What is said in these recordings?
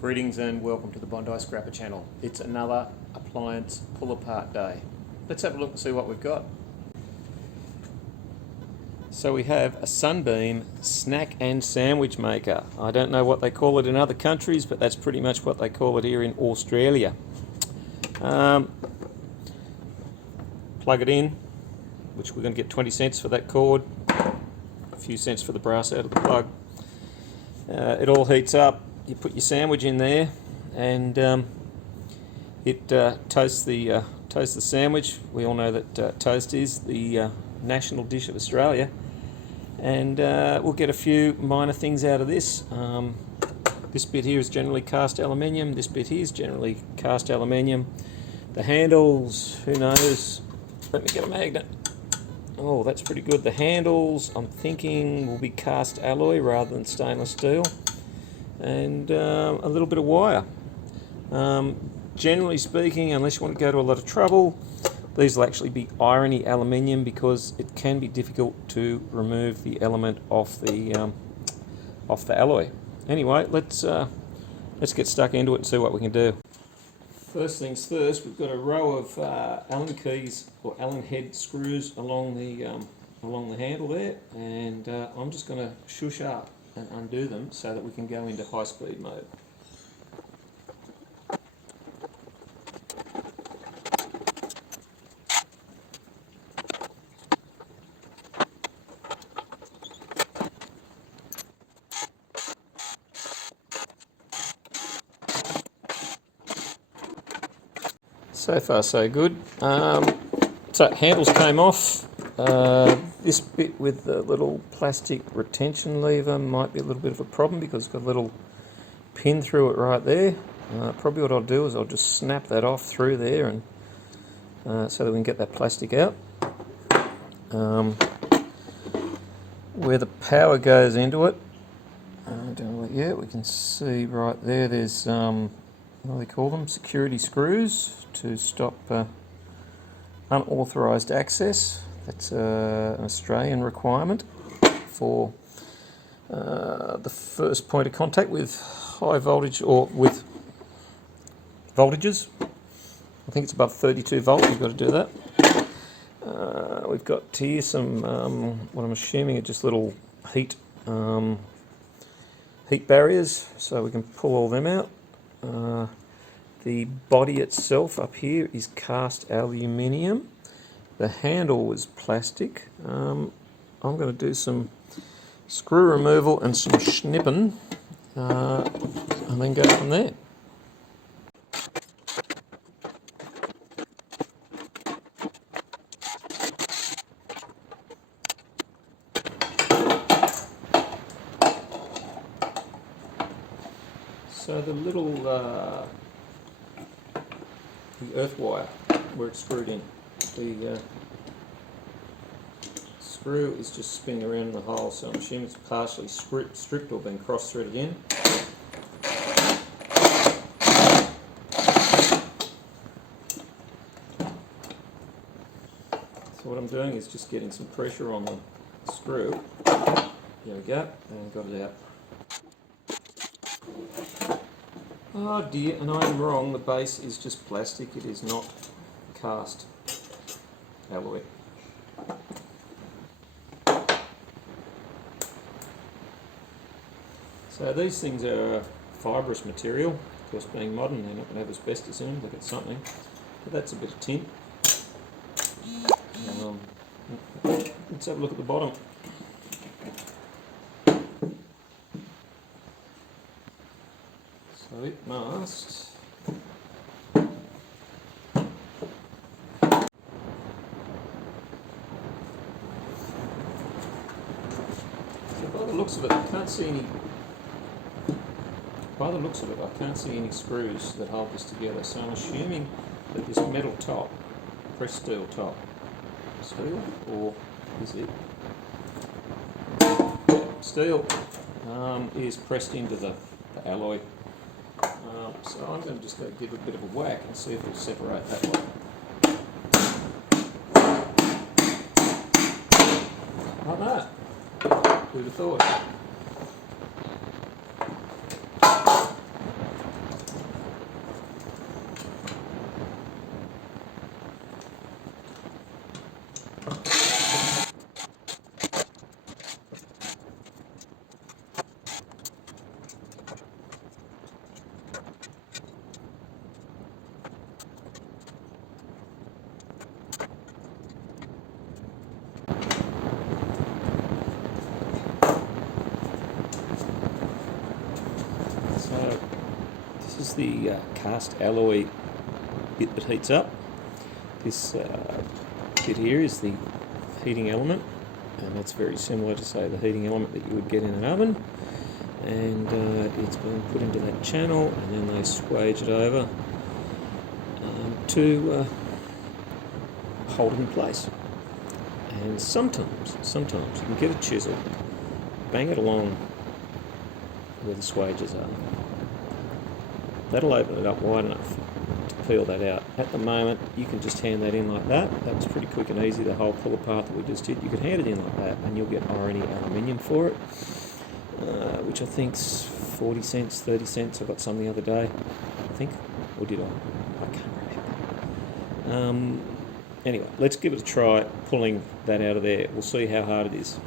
Greetings and welcome to the Bondi Scrapper channel. It's another appliance pull apart day. Let's have a look and see what we've got. So we have a Sunbeam snack and sandwich maker. I don't know what they call it in other countries, but that's pretty much what they call it here in Australia. Plug it in, which we're going to get 20 cents for that cord, a few cents for the brass out of the plug. It all heats up. You put your sandwich in there, and it toasts the sandwich. We all know that toast is the national dish of Australia, and we'll get a few minor things out of this. This bit here is generally cast aluminium. This bit here is generally cast aluminium. The handles, who knows? Let me get a magnet. Oh, that's pretty good. The handles, I'm thinking, will be cast alloy rather than stainless steel. And a little bit of wire. Generally speaking, unless you want to go to a lot of trouble, these will actually be irony aluminium because it can be difficult to remove the element off the alloy. Anyway, let's get stuck into it and see what we can do. First things first, we've got a row of Allen keys or Allen head screws along the handle there, and I'm just going to shush up and undo them so that we can go into high speed mode. So far so good. So handles came off. This bit with the little plastic retention lever might be a little bit of a problem because it's got a little pin through it right there. Probably what I'll do is I'll just snap that off through there, and so that we can get that plastic out. Where the power goes into it, yeah, we can see right there. There's what do they call them? Security screws to stop unauthorised access. That's an Australian requirement for the first point of contact with high voltage or with voltages. I think it's above 32 volt, you've got to do that. We've got here some, what I'm assuming are just little heat barriers, so we can pull all them out. The body itself up here is cast aluminium. The handle was plastic. I'm going to do some screw removal and some snipping, and then go from there. So the little the earth wire where it's screwed in, the screw is just spinning around in the hole, so I'm assuming it's partially stripped or been cross-threaded again. So what I'm doing is just getting some pressure on the screw. There we go, and got it out. Oh dear, and I am wrong, the base is just plastic, it is not cast alloy. So these things are fibrous material, of course being modern they're not going to have asbestos in them, they've got something, but that's a bit of tin. Let's have a look at the bottom. So it must by the looks of it, I can't see any. By the looks of it, I can't see any screws that hold this together. So I'm assuming that this metal top, pressed steel top, steel, or is it steel, is pressed into the alloy. So I'm going to just go give it a bit of a whack and see if it'll separate that way. Like that. Who'd have thought? So this is the cast alloy bit that heats up. This bit here is the heating element, and that's very similar to, say, the heating element that you would get in an oven. And it's been put into that channel, and then they swage it over to hold it in place. And sometimes you can get a chisel, bang it along where the swages are. That'll open it up wide enough to peel that out. At the moment, you can just hand that in like that. That was pretty quick and easy, the whole pull apart that we just did. You can hand it in like that, and you'll get Irony aluminium for it, which I think's 40 cents, 30 cents. I got some the other day, I think, or did I? I can't remember. Anyway, let's give it a try pulling that out of there. We'll see how hard it is.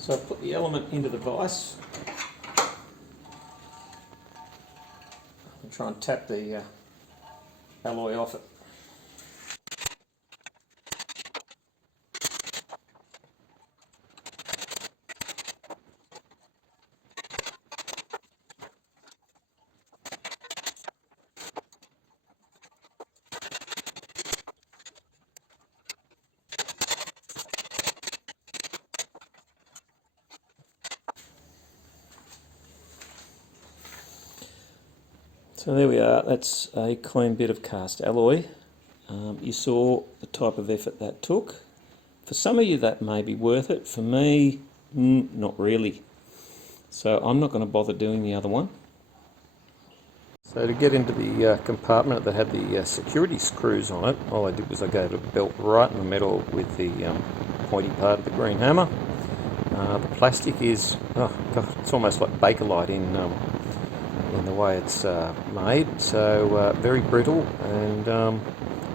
So I've put the element into the vise. I'll try and tap the alloy off it. So there we are, that's a clean bit of cast alloy. You saw the type of effort that took. For some of you that may be worth it, for me, not really. So I'm not going to bother doing the other one. So to get into the compartment that had the security screws on it, all I did was I gave it a belt right in the middle with the pointy part of the green hammer. The plastic is, oh God, it's almost like Bakelite in the way it's made, so very brittle, and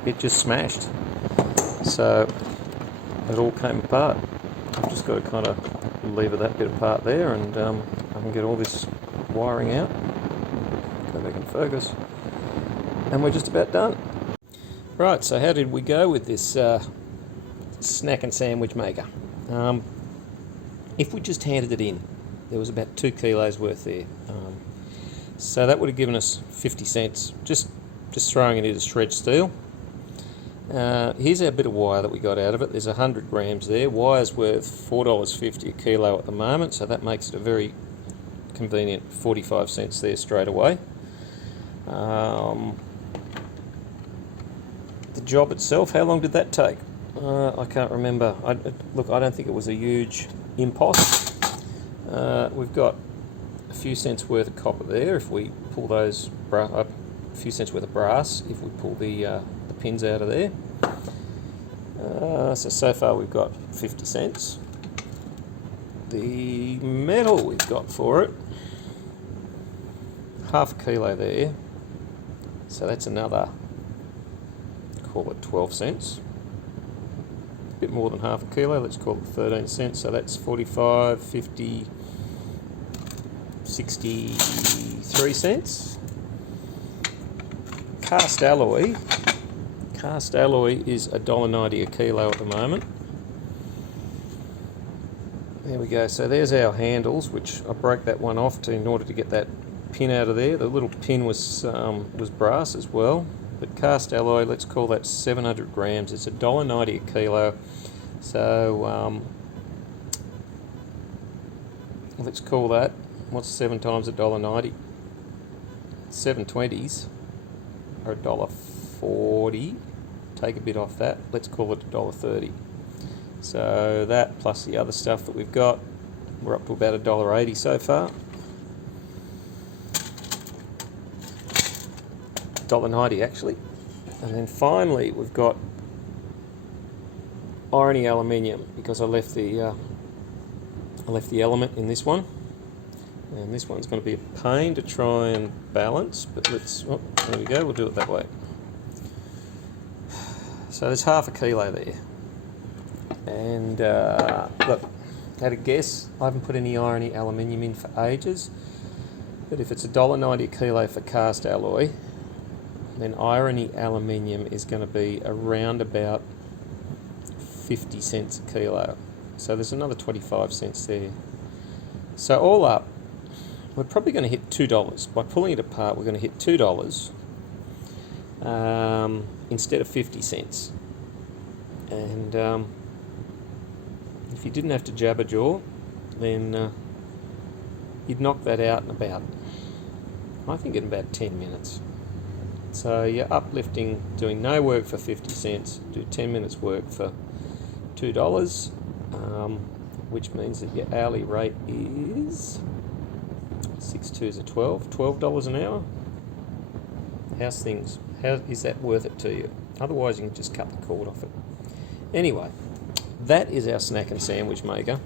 it just smashed. So it all came apart. I've just got to kind of lever that bit apart there, and I can get all this wiring out. Go back and focus, and we're just about done. Right, so how did we go with this snack and sandwich maker? If we just handed it in, there was about 2 kilos worth there. So that would have given us 50 cents, just throwing it into shred steel. Here's our bit of wire that we got out of it. There's 100 grams there. Wire's worth $4.50 a kilo at the moment, so that makes it a very convenient 45 cents there straight away. The job itself, how long did that take? I can't remember. Look, I don't think it was a huge impos. We've got a few cents worth of copper there if we pull those, a few cents worth of brass if we pull the pins out of there. So far we've got 50 cents. The metal we've got for it, half a kilo there, so that's another, call it 12 cents. A bit more than half a kilo, let's call it 13 cents, so that's 45, 50, 63 cents. Cast alloy is $1.90 a kilo at the moment. There we go, so there's our handles, which I broke that one off in order to get that pin out of there. The little pin was brass as well, but cast alloy, let's call that 700 grams. It's $1.90 a kilo, so let's call that, what's 7 times $1.90? 720s are $1.40. Take a bit off that, let's call it $1.30. So that plus the other stuff that we've got, we're up to about $1.80 so far. $1.90 actually. And then finally we've got irony aluminium, because I left the element in this one, and this one's going to be a pain to try and balance, but let's, oh, there we go, we'll do it that way. So there's half a kilo there, and look, at a guess, I haven't put any irony aluminium in for ages, but if it's $1.90 a kilo for cast alloy, then irony aluminium is going to be around about 50 cents a kilo. So there's another 25 cents there. So all up, we're probably going to hit $2. By pulling it apart, we're going to hit $2 instead of 50 cents. And if you didn't have to jabber jaw, then you'd knock that out in about, I think, in about 10 minutes. So you're uplifting, doing no work for 50 cents, do 10 minutes work for $2, which means that your hourly rate is 6 2s are 12 $12 an hour. How's things? How is that worth it to you? Otherwise you can just cut the cord off it. Anyway, that is our snack and sandwich maker.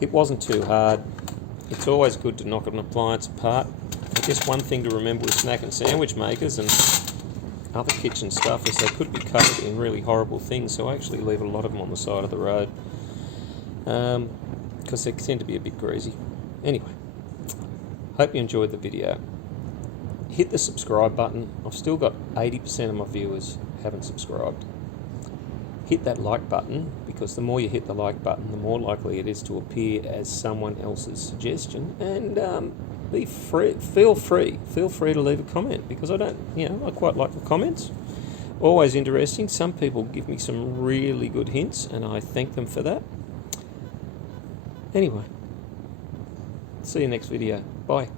It wasn't too hard. It's always good to knock an appliance apart. Just one thing to remember with snack and sandwich makers and other kitchen stuff is they could be covered in really horrible things, so I actually leave a lot of them on the side of the road because they tend to be a bit greasy. Anyway, hope you enjoyed the video. Hit the subscribe button. I've still got 80% of my viewers haven't subscribed. Hit that like button, because the more you hit the like button, the more likely it is to appear as someone else's suggestion. And feel free to leave a comment, because I quite like the comments. Always interesting. Some people give me some really good hints, and I thank them for that. Anyway, see you next video. Bye.